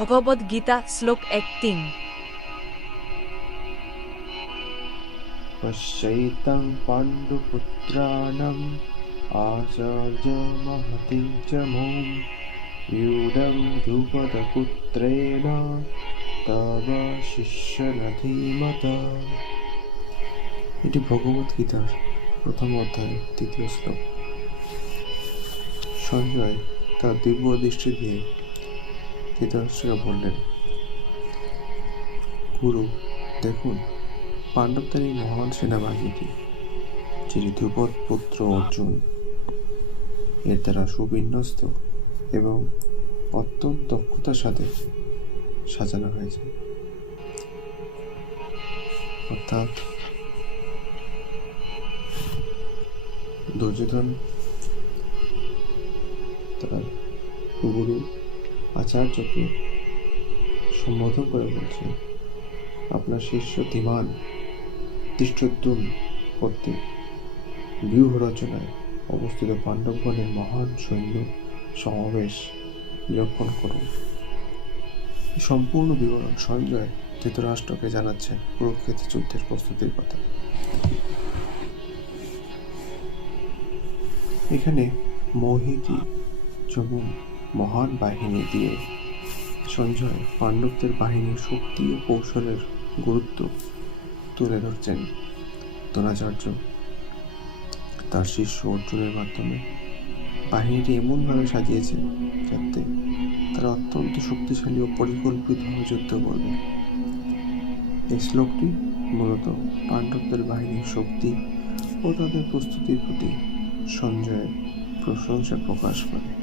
ভগবদ গীতা শ্লোক এক তিন पश्यैतं पाण्डुपुत्राणाम् आचार्यमहति च मों यूढं ध्रुपदपुत्रेण तव শিষ্যনধীমত এটি ভগবত গীতার প্রথম অধ্যায় তৃতীয় শ্লোক সঞ্জয় তার দিব্য দৃষ্টি দিয়ে ধৃতরাষ্ট্রকে বললেন, গুরু, দেখুন, পাণ্ডবদের এই মহান সেনাবাহিনীটি যিনি ধ্রুপদ পুত্র অর্জুন, এর দ্বারা সুবিন্যস্ত এবং অত্যন্ত দক্ষতার সাথে সাজানো হয়েছে। অর্থাৎ দুর্যোধন তার গুরু আচার্যকে সম্বোধন করে বলছে আপনার শিষ্য ধীমান, দৃষ্টদ্যুম কর্তৃক ব্যূহ রচনায় অবস্থিত পাণ্ডবগণের মহান সৈন্য সমাবেশ নিরীক্ষণ করুন। সম্পূর্ণ বিবরণ সঞ্জয় ধৃতরাষ্ট্রকে জানাচ্ছেন কুরুক্ষেত্র যুদ্ধের প্রস্তুতির কথা। এখানে মোহিনী যেমন মহান বাহিনী দিয়ে। সঞ্জয় পাণ্ডবদের বাহিনীর শক্তি ও কৌশলের গুরুত্ব তুলে ধরছেন দ্রোণাচার্য। তার শিষ্য অর্জুনের মাধ্যমে বাহিনীটি এমনভাবে সাজিয়েছে যাতে তারা অত্যন্ত শক্তিশালী ও পরিকল্পিতভাবে যুদ্ধ করবে। এই শ্লোকটি মূলত পাণ্ডবদের বাহিনীর শক্তি ও তাদের প্রস্তুতির প্রতি সঞ্জয়ের প্রশংসা প্রকাশ করে।